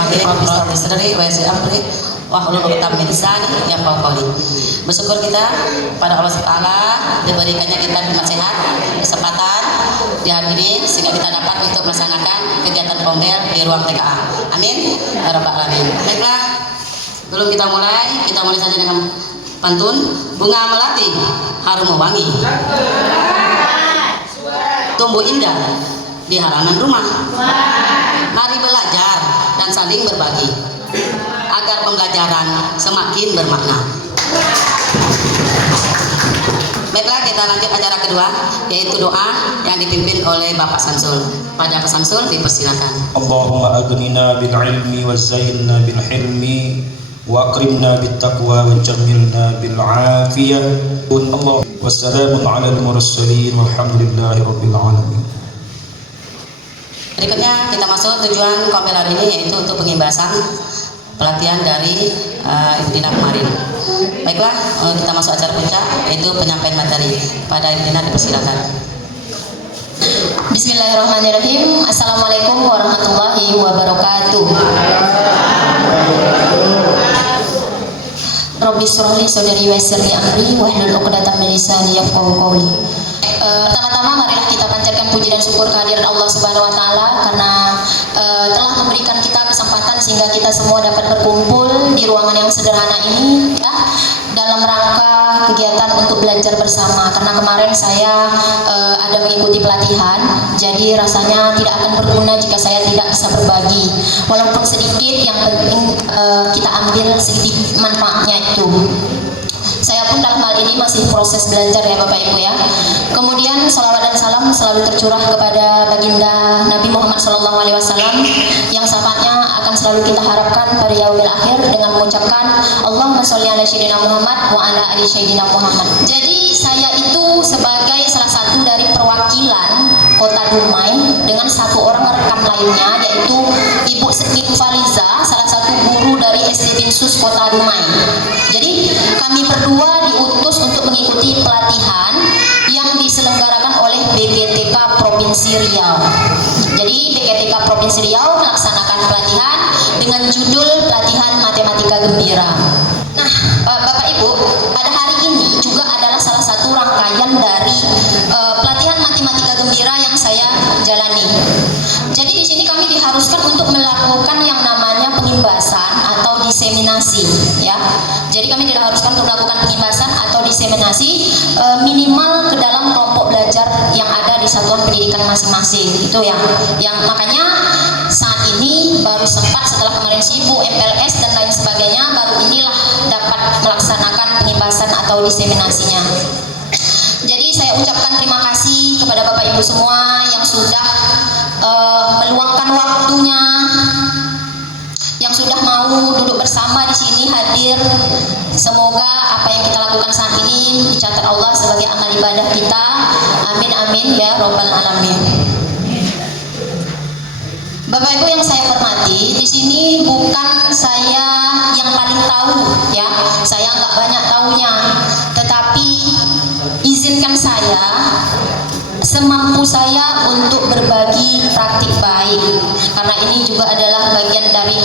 Bismillahirrahmanirrahim. Rabbi sadri wa yassir amri wahlul 'uqdatam min lisani yafqahu qawli. Bersyukur kita pada Allah SWT diberikannya kita nikmat sehat, kesempatan di hari ini sehingga kita dapat untuk melaksanakan kegiatan Pombel di ruang TKA. Amin ya rabbal alamin. Baiklah, sebelum kita mulai saja dengan pantun. Bunga melati harum wangi, tumbuh indah di halaman rumah. Mari belajar dan saling berbagi agar pembelajaran semakin bermakna. Baiklah, kita lanjut acara kedua, yaitu doa yang dipimpin oleh Bapak Samsul. Pada Pak Samsul dipersilakan. Allahumma aghnina bil ilmi wa zayyinna bil hilmi wa akrimna bit taqwa wa jammilna bil afiyah. Allah wassalamun ala al mursalin walhamdulillahi rabbil alamin. Berikutnya kita masuk tujuan Pombel hari ini, yaitu untuk pengimbasan pelatihan dari Ibu Dina kemarin. Baiklah, kita masuk acara puncak, yaitu penyampaian materi. Pada Ibu Dina dipersilakan. Bismillahirrahmanirrahim. Assalamualaikum warahmatullahi wabarakatuh. Rabbi shrah li sadri wa yassir li amri wahlul 'uqdatam min lisani yafqahu qawli. Pertama-tama marilah kita panjatkan puji dan syukur kehadirat Allah Subhanahu wa taala karena telah memberikan kita kesempatan sehingga kita semua dapat berkumpul di ruangan yang sederhana ini ya, dalam rangka kegiatan untuk belajar bersama. Karena kemarin saya ada mengikuti pelatihan, jadi rasanya tidak akan berguna jika saya tidak bisa berbagi. Walaupun sedikit, yang penting kita ambil sedikit manfaatnya itu. Saya pun dalam hal ini masih proses belajar ya Bapak Ibu ya. Kemudian salawat dan salam selalu tercurah kepada baginda Nabi Muhammad SAW yang syafaatnya akan selalu kita harapkan pada yaumil akhir dengan mengucapkan Allahumma sholli ala sayyidina Muhammad wa ala ali sayyidina Muhammad. Jadi saya itu sebagai salah satu dari perwakilan Kota Dumai dengan satu orang rekan lainnya, yaitu Ibu Sekin Faliza, salah satu guru dari SD Binsus Kota Dumai. Jadi kami berdua diutus untuk mengikuti pelatihan yang diselenggarakan oleh BGTK Provinsi Riau. Jadi BGTK Provinsi Riau melaksanakan pelatihan dengan judul pelatihan matematika gembira. Nah, Bapak Ibu, pada hari ini juga adalah salah satu rangkaian dari pelatihan matematika gembira yang saya jalani. Jadi di sini kami diharuskan untuk melakukan yang namanya pengimbasan atau diseminasi, ya. Jadi kami diharuskan untuk melakukan pengimbasan atau diseminasi minimal ke dalam kelompok belajar yang ada di satuan pendidikan masing-masing. Itu yang makanya saat ini baru sempat setelah kemarin sibuk MPLS dan lain sebagainya, baru inilah dapat melaksanakan pengimbasan atau diseminasinya. Jadi saya ucapkan terima kasih kepada Bapak Ibu semua yang sudah meluangkan waktunya, yang sudah mau duduk bersama di sini hadir. Semoga apa yang kita lakukan saat ini dicatat Allah sebagai amal ibadah kita. Amin amin ya robbal alamin. Bapak Ibu yang saya hormati, di sini bukan saya yang paling tahu ya, saya nggak banyak tahunya, tetapi izinkan saya semampu saya untuk berbagi praktik baik, karena ini juga adalah bagian dari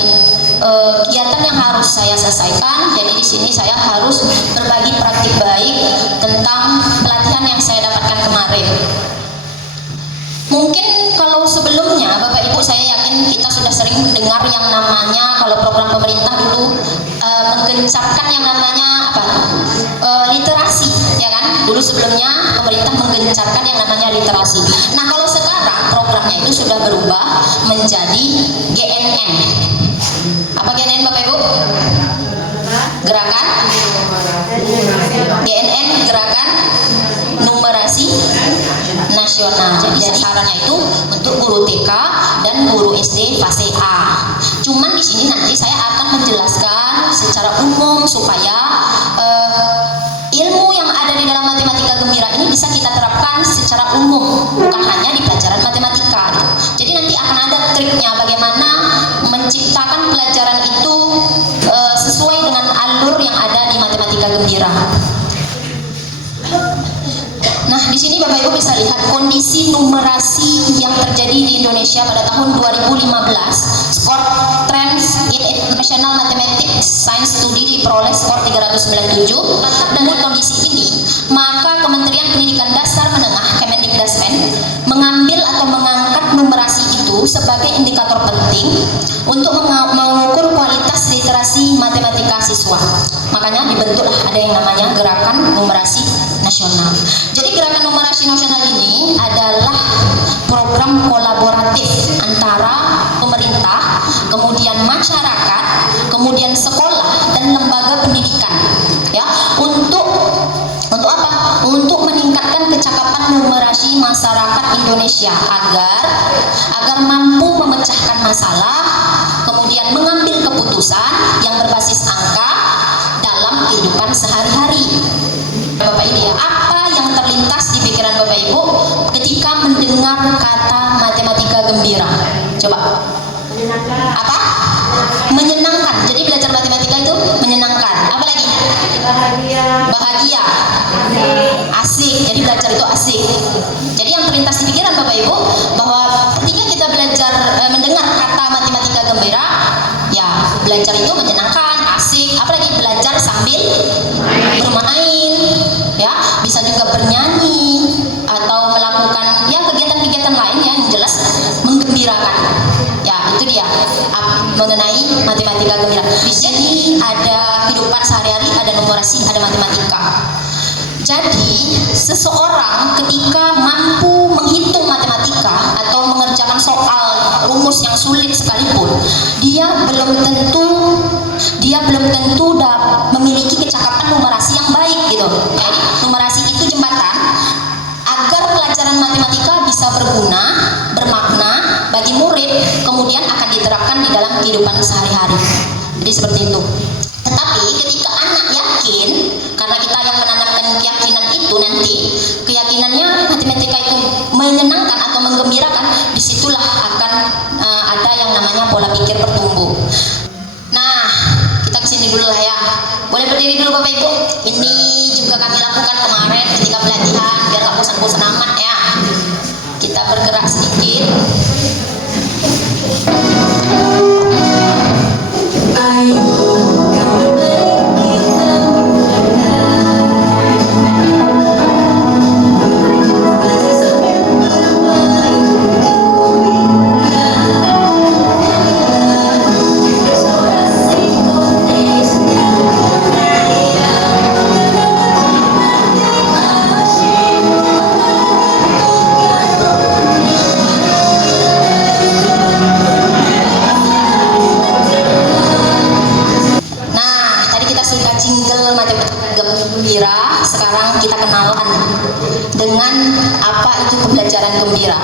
kegiatan yang harus saya selesaikan. Jadi di sini saya harus berbagi praktik baik tentang pelatihan yang saya dapatkan kemarin. Mungkin kalau sebelumnya Bapak Ibu, saya yakin kita sudah sering mendengar yang namanya, kalau program pemerintah dulu menggencapkan yang namanya apa? Literasi, ya kan? Dulu sebelumnya pemerintah menggencapkan yang namanya literasi. Nah, kalau sekarang programnya itu sudah berubah menjadi GNN. Apa GNN Bapak Ibu? Gerakan GNN, Gerakan Numerasi Nasional. Jadi sasarannya itu untuk guru TK dan guru SD fase A. Cuman di sini nanti saya akan menjelaskan secara umum supaya ilmu yang ada di dalam matematika gembira ini bisa kita terapkan secara umum, bukan hanya di pelajaran matematika gitu. Jadi nanti akan ada triknya bagaimana menciptakan pelajaran itu sesuai dengan alur yang ada di matematika gembira. Nah, di sini Bapak Ibu bisa lihat kondisi numerasi yang terjadi di Indonesia pada tahun 2015. Sport Trends in International Mathematics Science Study diperoleh skor 397. Dengan kondisi ini, maka Kementerian Pendidikan Dasar Menengah Kemendikdasmen mengambil atau mengangkat numerasi itu sebagai indikator penting untuk mengukur kualitas literasi matematika siswa. Makanya dibentuklah ada yang namanya Gerakan Numerasi Nasional. Jadi Gerakan Numerasi Nasional ini adalah program kolaboratif antara pemerintah, kemudian masyarakat, kemudian sekolah dan lembaga pendidikan, ya, untuk apa? Untuk meningkatkan kecakapan numerasi masyarakat Indonesia agar mampu memecahkan masalah, kemudian mengambil keputusan yang berbasis angka dalam kehidupan sehari-hari. Bapak Ibu, apa yang terlintas di pikiran Bapak Ibu ketika mendengar kata matematika gembira? Coba. Apa? Menyenangkan. Jadi belajar matematika itu menyenangkan. Apa lagi? Bahagia. Asik. Jadi belajar itu asik. Jadi yang terlintas di pikiran Bapak Ibu bahwa ketika kita belajar mendengar kata matematika gembira, ya belajar itu menyenangkan, asik. Apalagi belajar sambil bermain, ya, bisa juga bernyanyi atau melakukan ya kegiatan-kegiatan lain yang jelas menggembirakan. Ya, itu dia mengenai matematika gembira. Di sini ada kehidupan sehari-hari, ada numerasi, ada matematika. Jadi, seseorang ketika mampu menghitung matematika atau mengerjakan soal rumus yang sulit sekalipun, dia belum tentu memiliki kecakapan numerasi yang baik gitu. Jadi, numerasi itu jembatan agar pelajaran matematika bisa berguna, bermakna bagi murid, kemudian akan diterapkan di dalam kehidupan sehari-hari. Jadi seperti itu. Tetapi ketika anak yakin, karena kita yang menanamkan keyakinan itu nanti, keyakinannya matematika itu menyenangkan atau menggembirakan, disitulah akan ada yang namanya pola pikir bertumbuh. Nah, kita kesini dulu lah ya. Boleh berdiri dulu Bapak Ibu. Ini juga kami lakukan kemarin ketika pelatihan, biar gak bosan-bosan amat ya. Kita bergerak sedikit. Gembira, sekarang kita kenalan dengan apa itu pembelajaran gembira.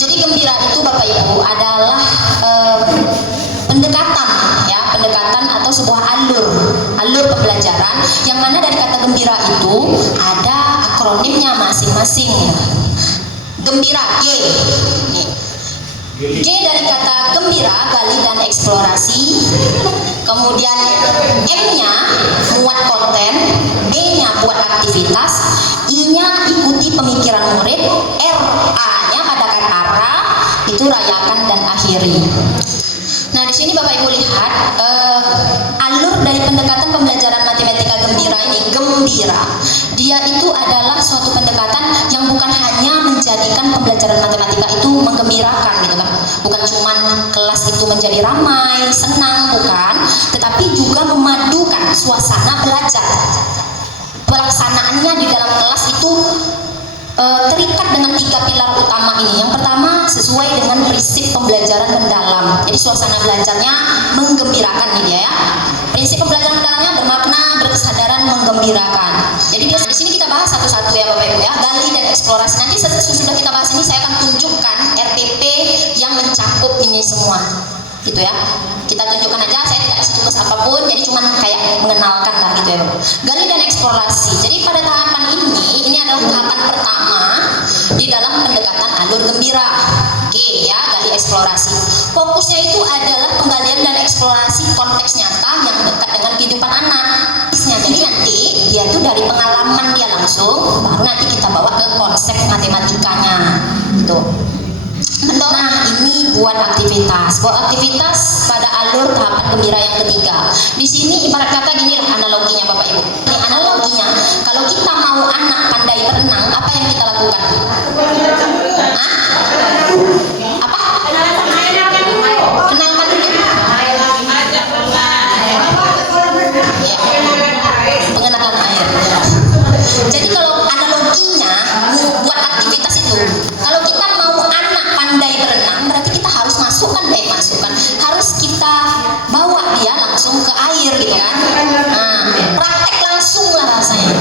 Jadi gembira itu Bapak Ibu adalah pendekatan atau sebuah alur pembelajaran yang mana dari kata gembira itu ada akronimnya masing-masing. Gembira G dari kata gembira, gali dan eksplorasi. Kemudian M-nya muat konten, B-nya buat aktivitas, I-nya ikuti pemikiran murid, R-A-nya pada kata ra, itu rayakan dan akhiri. Nah, di sini Bapak Ibu lihat alur dari pendekatan pembelajaran matematika gembira ini, gembira. Dia itu adalah suatu pendekatan yang bukan hanya menjadikan pembelajaran matematika itu menggembirakan gitu kan. Bukan cuman kelas itu menjadi ramai, senang, bukan, tetapi juga memadukan suasana belajar. Pelaksanaannya di dalam kelas itu terikat dengan 3 pilar utama ini. Yang pertama, sesuai dengan prinsip pembelajaran mendalam. Jadi suasana belajarnya menggembirakan nih dia ya. Prinsip pembelajaran mendalamnya bermakna, berkesadaran, menggembirakan. Jadi di sini kita bahas satu-satu ya Bapak Ibu ya. Gali dan eksplorasi. Nanti sesudah kita bahas ini saya akan tunjukkan RPP yang mencakup ini semua. Gitu ya. Kita tunjukkan aja, saya tidak kasih tugas apapun, jadi cuma kayak mengenalkan lah gitu ya Bapak. Gali dan eksplorasi. Jadi pada tahapan ini adalah tahapan pertama di dalam pendekatan alur gembira. Oke ya, gali eksplorasi. Fokusnya itu adalah penggalian dan eksplorasi konteks nyata yang dekat dengan kehidupan anak. Jadi nanti dia tuh dari pengalaman dia langsung, baru nanti kita bawa ke konsep matematikanya gitu. Nah, ini buat aktivitas. Buat aktivitas pada alur tahapan gembira yang ketiga. Di sini ibarat kata gini lah analoginya Bapak Ibu. Ini analoginya, kalau kita mau anak pandai berenang, apa yang kita lakukan? Hah? Apa? Kenalkan dulu. Ya. Pengenalan air. Jadi kalau analoginya buat aktivitas itu, kalau kita mau anak pandai berenang, berarti kita harus harus kita bawa dia langsung ke air gitu kan. Nah, praktek langsung lah rasanya.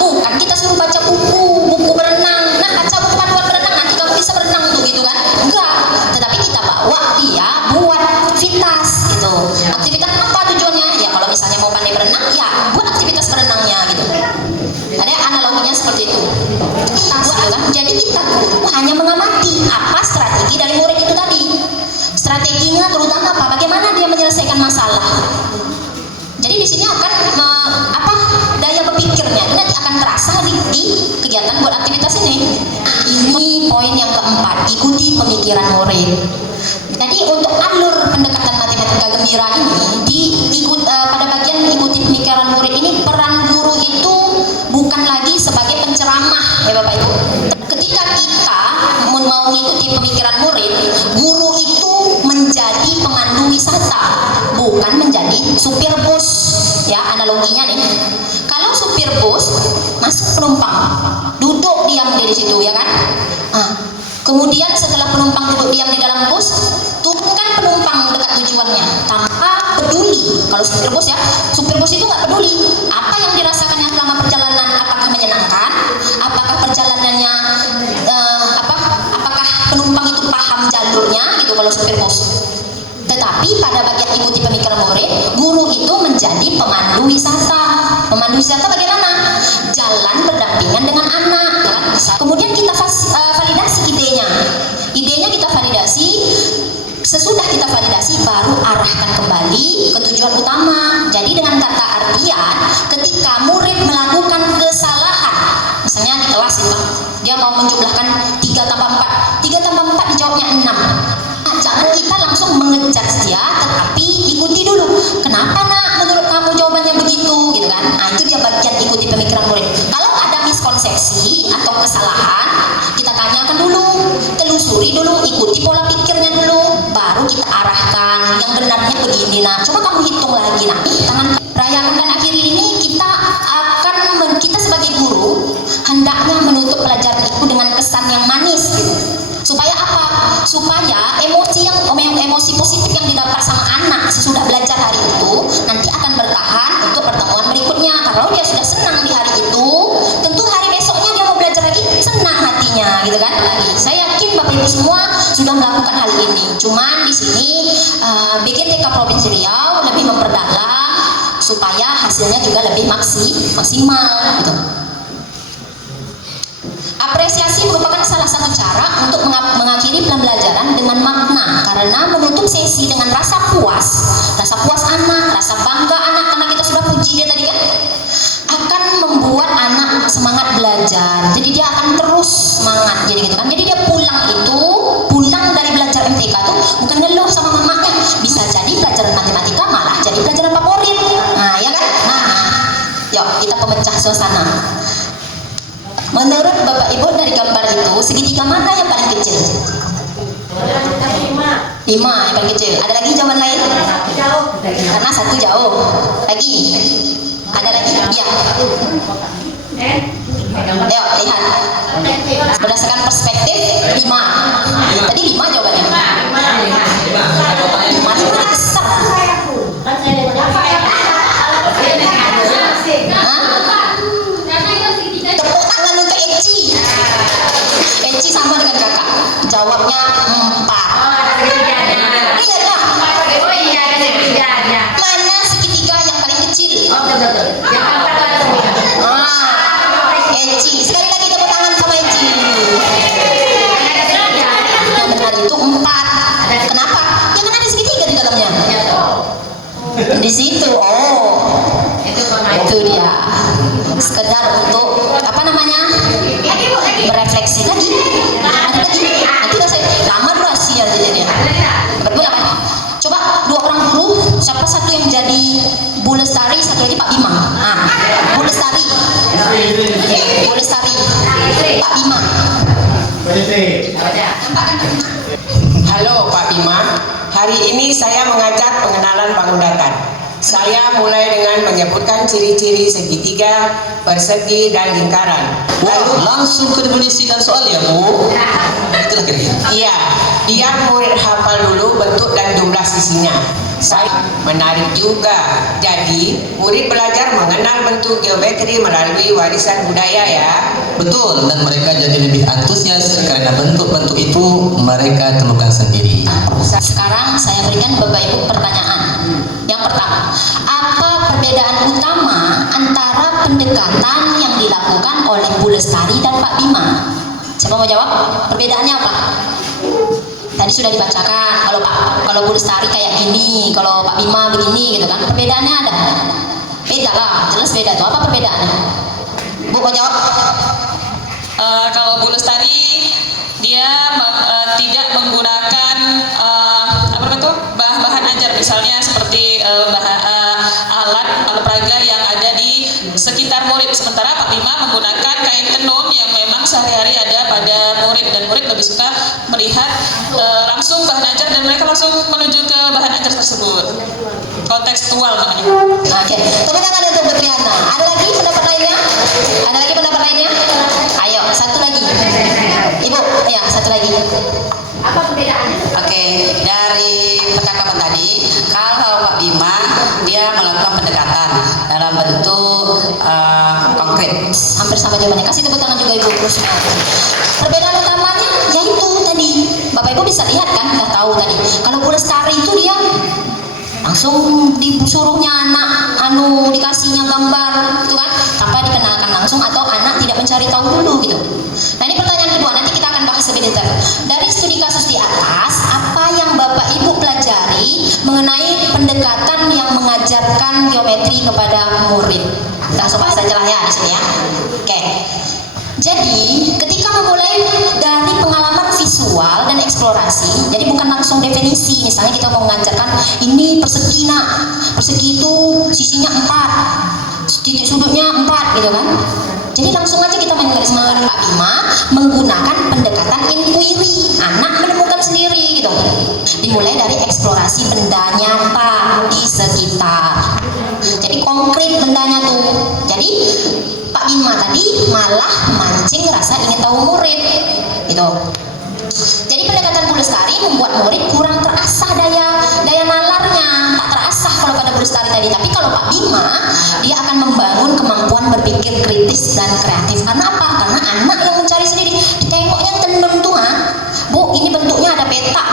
Bukan kita suruh baca buku berenang. Nah, baca buku panduan berenang, nanti kamu bisa berenang tuh gitu kan. Enggak, tetapi kita bawa dia buat aktivitas gitu. Aktivitas apa tujuannya? Ya kalau misalnya mau pandai berenang, ya buat aktivitas berenangnya gitu. Ada analoginya seperti itu. Jadi kita guru hanya mengamati apa strategi dari murid itu tadi. Strateginya terutama apa? Bagaimana dia menyelesaikan masalah. Jadi di sini akan daya berpikirnya itu nanti akan terasa di kegiatan buat aktivitas ini. Ini poin yang keempat, ikuti pemikiran murid. Jadi untuk alur pendekatan matematika gembira ini pada bagian ikuti pemikiran murid ini, peran guru itu bukan lagi sebagai penceramah ya Bapak Ibu. Ketika kita mau mengikuti pemikiran murid, guru itu menjadi pemandu wisata, bukan menjadi supir bus. Ya analoginya nih, kalau supir bus masuk penumpang, duduk diam di situ ya kan. Kemudian setelah penumpang duduk diam di dalam bus, turunkan penumpang dekat tujuannya tanpa peduli. Kalau supir bus itu nggak peduli apa yang dirasakannya selama perjalanan, apakah menyenangkan, apakah perjalanannya apakah penumpang itu paham jalurnya gitu kalau supir bus. Tetapi pada bagian ikuti pemikiran murid, guru itu menjadi pemandu wisata. Pemandu wisata bagaimana? Jalan berdampingan dengan anak. Kemudian kita validasi idenya. Idenya kita validasi. Sesudah kita validasi, baru arahkan kembali ke tujuan utama. Jadi dengan kata artian, ketika murid melakukan kesalahan, misalnya di kelas itu, dia mau menjumlahkan 3 tambah 4, 3 tambah 4 dijawabnya 6. Jangan kita langsung mengejar dia, tetapi ikuti dulu. Kenapa nak menurut kamu jawabannya begitu gitu kan? Nah itu dia bagian ikuti pemikiran murid. Kalau ada miskonsepsi atau kesalahan, kita tanyakan dulu, telusuri dulu, ikuti pola pikirnya dulu, baru kita arahkan yang benarnya begini. Nah coba kamu hitung lagi. Nah tangan rayakan dan akhiri ini kita sebagai guru hendaknya menutup pelajaran itu dengan kesan yang manis gitu. Supaya apa? Supaya emosi positif yang didapat sama anak sesudah belajar hari itu nanti akan bertahan untuk pertemuan berikutnya. Kalau dia sudah senang di hari itu, tentu hari besoknya dia mau belajar lagi senang hatinya gitu kan. Saya yakin Bapak Ibu semua sudah melakukan hal ini. Cuman di sini BGTK Provinsi Riau lebih memperdalam supaya hasilnya juga lebih maksimal gitu. Apresiasi merupakan salah satu cara untuk mengakhiri pembelajaran dengan makna, karena menutup sesi dengan rasa puas anak, rasa bangga anak karena kita sudah puji dia tadi kan, akan membuat anak semangat belajar. Jadi dia akan terus semangat jadi gitu kan. Jadi dia pulang dari belajar MTK tuh bukan ngeluh sama mamanya, bisa jadi pelajaran matematika malah jadi pelajaran favorit. Nah ya kan. Yuk kita pemecah suasana. Menurut Bapak Ibu dari gambar itu, segitiga mana yang paling kecil? 5 yang paling kecil. Ada lagi jawaban lain? Karena 1 jauh. Lagi? Ada lagi? Iya. Ayo lihat. Berdasarkan perspektif 5. Tadi 5 jawabannya. 5 itu lebih besar. Eci sama dengan kakak, jawabnya 4. Iya dah. Mana segitiga yang paling kecil? Eci. Sekali lagi tepuk tangan sama Eci. Yang benar itu 4. Kenapa? Ya kan ada segitiga di dalamnya. Di situ. Itu dia. Sekedar untuk berefleksi lagi. Nanti saya lama durasi ya jadinya. Pak Bima. Nah, Bu Lestari. Bu Lestari. Pak Bima. Halo Pak Bima, hari ini saya mengajak pengenalan bangun datar. Saya mulai dengan menyebutkan ciri-ciri segitiga, persegi, dan lingkaran. Wah, langsung ke definisi dan soal ya, Bu. Itulah kira-kira. Iya, biar murid hafal dulu bentuk dan jumlah sisinya. Saya menarik juga. Jadi, murid belajar mengenal bentuk geometri melalui warisan budaya ya. Betul, dan mereka jadi lebih antusias karena bentuk-bentuk itu mereka temukan sendiri. Sekarang saya berikan Bapak Ibu pertanyaan. Yang pertama, apa perbedaan utama antara pendekatan yang dilakukan oleh Bu Lestari dan Pak Bima? Siapa mau jawab? Perbedaannya apa? Tadi sudah dibacakan. Kalau Bu Lestari kayak gini, kalau Pak Bima begini gitu kan. Perbedaannya ada? Beda lah, jelas beda tuh. Apa perbedaannya? Bu mau jawab? Kalau Bu Lestari dia tidak menggunakan bahan ajar, misalnya seperti alat peraga yang ada di sekitar murid. Sementara Pak Bima menggunakan kain tenun yang memang sehari-hari ada pada murid, dan murid lebih suka melihat langsung bahan ajar dan mereka langsung menuju ke bahan ajar tersebut. Kontekstual namanya. Oke, tepuk tangan untuk Bu Triana. Ada lagi pendapat lainnya? Ada lagi pendapat lainnya? Ayo, satu lagi. Ibu, ya satu lagi. Apa perbedaannya? Oke, dari percakapan tadi, kalau Pak Bima dia melakukan pendekatan dalam bentuk konkret. Hampir sama jawabannya. Kasih tepuk tangan juga Ibu. Terus. Perbedaan utamanya yaitu tadi. Bapak Ibu bisa lihat kan, udah tahu tadi. Kalau Bu Lestari itu dia langsung disuruhnya anak dikasihnya gambar gitu kan, tanpa dikenalkan langsung, atau anak tidak mencari tahu dulu gitu. Nah, ini pertanyaan kedua, nanti kita akan bahas lebih detail. Dari studi kasus di atas, apa yang Bapak Ibu pelajari mengenai pendekatan yang mengajarkan geometri kepada murid? Langsung bahas saja lah ya di sini ya. Oke. Jadi, ketika memulai dari pengalaman visual dan eksplorasi, jadi bukan langsung definisi. Misalnya kita mau mengajarkan ini persegi, nak. Persegi itu sisinya 4, titik sudutnya 4 gitu kan. Jadi langsung aja kita menulis. Sementara Pak Bima menggunakan pendekatan inquiry, anak menemukan sendiri gitu. Dimulai dari eksplorasi benda nyata di sekitar. Jadi konkret bendanya tuh. Jadi Pak Bima tadi malah mancing rasa ingin tahu murid gitu. Jadi pendekatan Bu Lestari membuat murid kurang terasah daya nalarnya, tak terasah kalau pada Bu Lestari tadi. Tapi kalau Pak Bima, dia akan membangun kemampuan berpikir kritis dan kreatif. Karena apa? Karena anak yang mencari sendiri. Ditengoknya tenun tuh, Bu, ini bentuknya ada petak,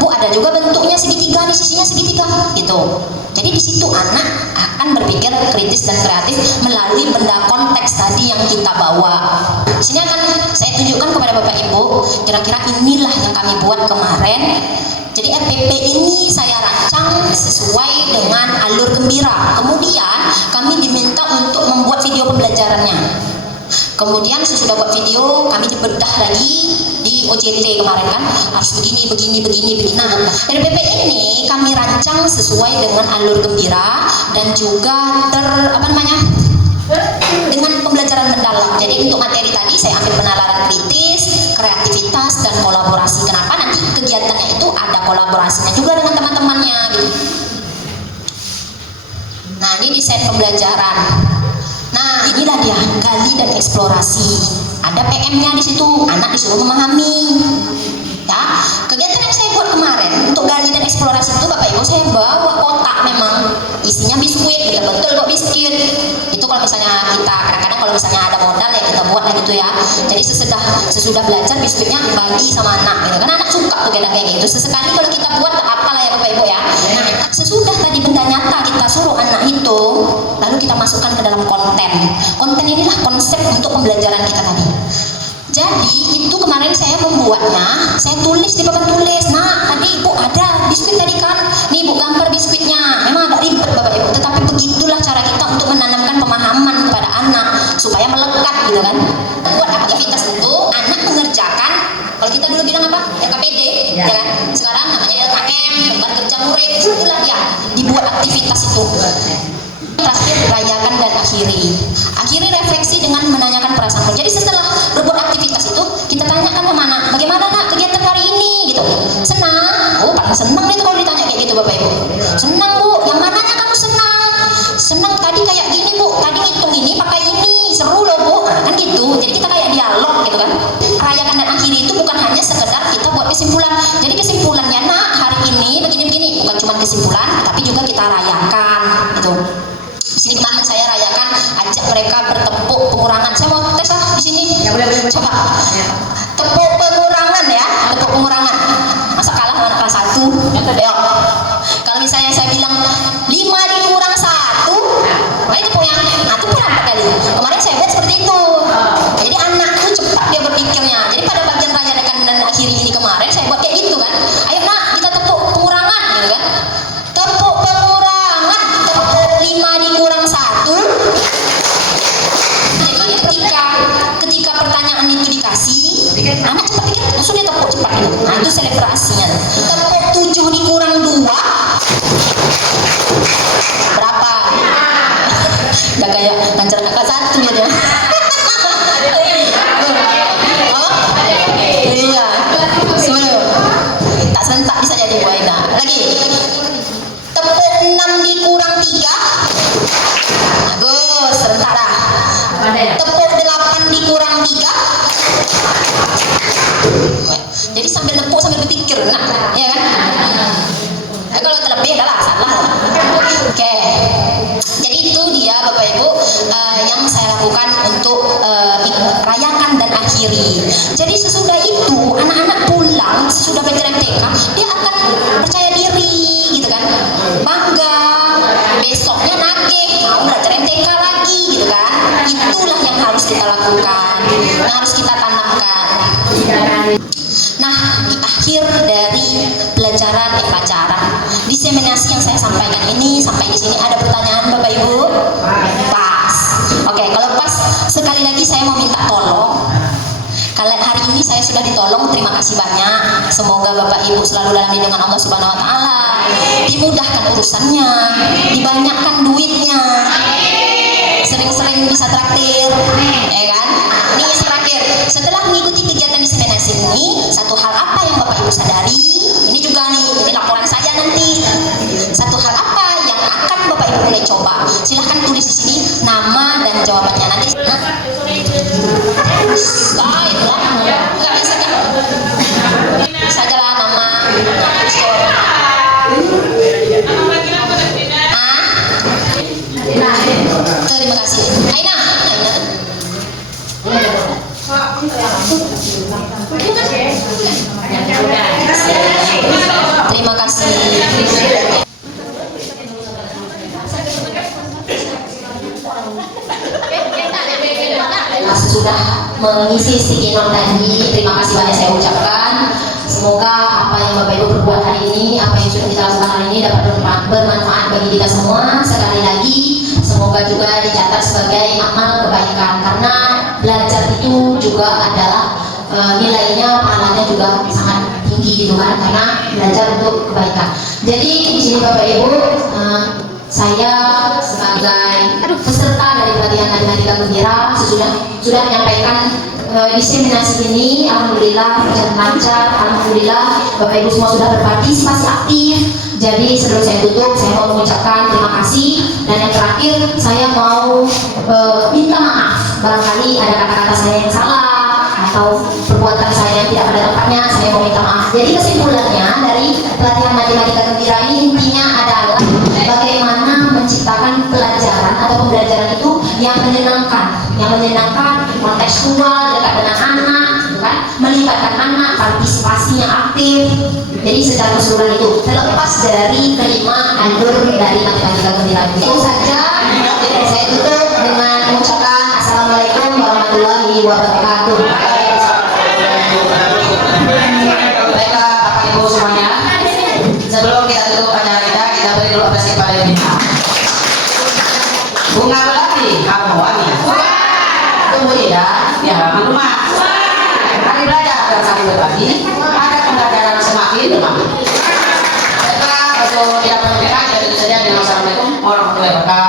Bu, ada juga bentuknya segitiga, di sisinya segitiga gitu. Jadi di situ anak akan berpikir kritis dan kreatif melalui benda konteks tadi yang kita bawa. Di sini akan saya tunjukkan kepada Bapak Ibu, kira-kira inilah yang kami buat kemarin. Jadi RPP ini saya rancang sesuai dengan alur gembira. Kemudian kami diminta untuk membuat video pembelajarannya. Kemudian sesudah buat video, kami dibedah lagi di OJT kemarin kan, harus begini. Nah, RPP ini kami rancang sesuai dengan alur gembira dan juga dengan pembelajaran mendalam. Jadi untuk materi tadi saya ambil penalaran kritis, kreativitas, dan kolaborasi. Kenapa? Nanti kegiatannya itu ada kolaborasinya juga dengan teman-temannya gitu. Nah, ini desain pembelajaran. Nah, inilah dia, gali dan eksplorasi. Ada PM-nya di situ, anak disuruh memahami. Ya, kegiatan yang saya buat kemarin untuk gali dan eksplorasi itu, Bapak Ibu, saya bawa kotak memang isinya biskuit, betul kok biskuit. Itu kalau misalnya kita kadang-kadang kalau misalnya ada modal ya kita buat lah gitu ya. Jadi sesudah belajar biskuitnya bagi sama anak gitu. Karena anak suka tuh kayak gitu. Sesekali kalau kita buat apa lah ya Bapak Ibu ya. Nah, sesudah tadi benda nyata kita suruh anak hitung, lalu kita masukkan ke dalam konten. Konten inilah konsep untuk pembelajaran kita tadi. Jadi itu kemarin saya membuatnya, saya tulis di papan tulis. Nah, tadi Ibu ada biskuit tadi kan, nih Ibu gambar biskuitnya. Memang agak ribet Bapak Ibu, tetapi begitulah cara kita untuk menanamkan pemahaman kepada anak supaya melekat gitu kan. Buat aktivitas itu anak mengerjakan, kalau kita dulu bilang apa? LKPD, ya kan? Sekarang namanya LKM, lembar kerja murid. Itulah dia dibuat aktivitas itu. Terakhir raya Akhiri refleksi dengan menanyakan perasaanmu. Jadi setelah berbuat aktivitas itu, kita tanyakan kemana, bagaimana nak kegiatan hari ini gitu. Senang? Oh paling senang nih tuh kalau ditanya kayak gitu Bapak Ibu. Senang Bu, yang mananya kamu senang? Senang tadi kayak gini Bu, tadi ngitung ini pakai ini, seru loh Bu. Nah, kan gitu, jadi kita kayak dialog gitu kan. Rayakan dan akhiri itu bukan hanya sekedar kita buat kesimpulan. Jadi kesimpulannya nak hari ini begini-begini, bukan cuma kesimpulan, tapi juga kita rayakan gitu. Di sini kemarin saya rayakan, ajak mereka bertepuk pengurangan. Saya mau tes lah di sini. Ya, boleh. Coba tepuk pengurangan ya, tepuk pengurangan. Masa kalah sama anak kelas 1? Ayo. Kalau misalnya saya bilang 5 dikurang 1, mana tepuknya? Nah, itu pun 4 kali. Kemarin saya buat seperti itu. Jadi anak itu cepat dia berpikirnya. Jadi pada bagian rayakan dan akhiri ini kemarin saya buat kayak gitu kan. Ayo nak kita tepuk pengurangan gitu kan. Tepuk pengurangan, tepuk 5 dikurang 1. Jadi ketika pertanyaan itu dikasih, anak cepat pikir, langsung dia tepuk cepat gitu. Nah itu selebrasinya. Tepuk 7 dikurang 2 berapa? Udah kayak lancar kakak 1 ya dia. Oh? Iya. Sebelum tak serentak bisa jadi Bu Aina. Lagi. Tepuk 6 dikurang 3. Bagus, serentak dah. Tepuk 8 dikurang 3. Jadi sambil nepuk sambil berpikir, nah, ya kan? Kalau terlebih adalah salah. Oke. Jadi itu dia Bapak Ibu yang saya lakukan untuk rayakan dan akhiri. Jadi sesudah itu anak-anak pulang sesudah pelajaran TK, dia akan percaya diri gitu kan, bangga. Besoknya nagih mau belajar MTK lagi gitu kan. Itulah yang harus kita lakukan, yang harus kita tanamkan. Nah, di akhir dari pelajaran diseminasi yang saya sampaikan ini sampai di sini ada pertanyaan Bapak Ibu? Pas. Oke, kalau pas sekali lagi saya mau minta tolong. Kalau hari ini saya sudah ditolong, terima kasih banyak. Semoga Bapak Ibu selalu dalam lindungan Allah Subhanahu wa taala. Dimudahkan urusannya, dibanyakkan duitnya. Sering-sering bisa traktir, ya kan? Ini yang terakhir. Setelah mengikuti kegiatan diseminasi ini, satu hal apa yang Bapak Ibu sadari? Ini juga nih, ini laporan saya nanti. Satu hal apa yang akan Bapak Ibu mulai coba? Silahkan tulis di sini nama dan jawabannya nanti. Baiklah, nggak bisa kan? Sajalah nama. Terima kasih. Aina. Terima kasih. Sesudah mengisi sticky note tadi, terima kasih banyak saya ucapkan. Semoga apa yang Bapak Ibu perbuat hari ini, apa yang sudah kita lakukan hari ini dapat bermanfaat bagi kita semua. Sekali lagi, semoga juga dicatat sebagai amal kebaikan, karena belajar itu juga adalah nilainya, pahalanya juga sangat tinggi gitu kan, karena belajar untuk kebaikan. Jadi di sini Bapak Ibu, saya sebagai peserta dari pelatihan Nadika Gembira sudah menyampaikan diseminasi ini. Alhamdulillah berjalan lancar, alhamdulillah Bapak Ibu semua sudah berpartisipasi aktif. Jadi sebelum saya tutup, saya mau mengucapkan terima kasih, dan yang terakhir saya mau minta maaf barangkali ada kata-kata saya yang salah atau perbuatan saya yang tidak pada tempatnya. Saya mau minta maaf. Jadi kesimpulannya dari pelatihan Nadika Gembira ini intinya adalah bagaimana menciptakan pelajaran atau pembelajaran itu yang menyenangkan, kontekstual, dekat dengan anak, kan? Melibatkan anak, partisipasinya aktif. Jadi secara keseluruhan itu terlepas dari kelima alur dari Nadika Gembira. Itu saja. Saya tutup dengan mengucapkan Assalamualaikum warahmatullahi wabarakatuh. Baiklah Bapak Ibu semuanya, sebelum kita tutup acara kita beri dulu apresiasi pada bintang. Bunga Melati, kamu Ami. Tunggu ya, di halaman rumah. Mari belajar dan saling berbagi. Ada pembelajaran semakin bermakna. Baiklah, untuk tidak menunjukkan, jadi itu saja. Wassalamualaikum warahmatullahi wabarakatuh.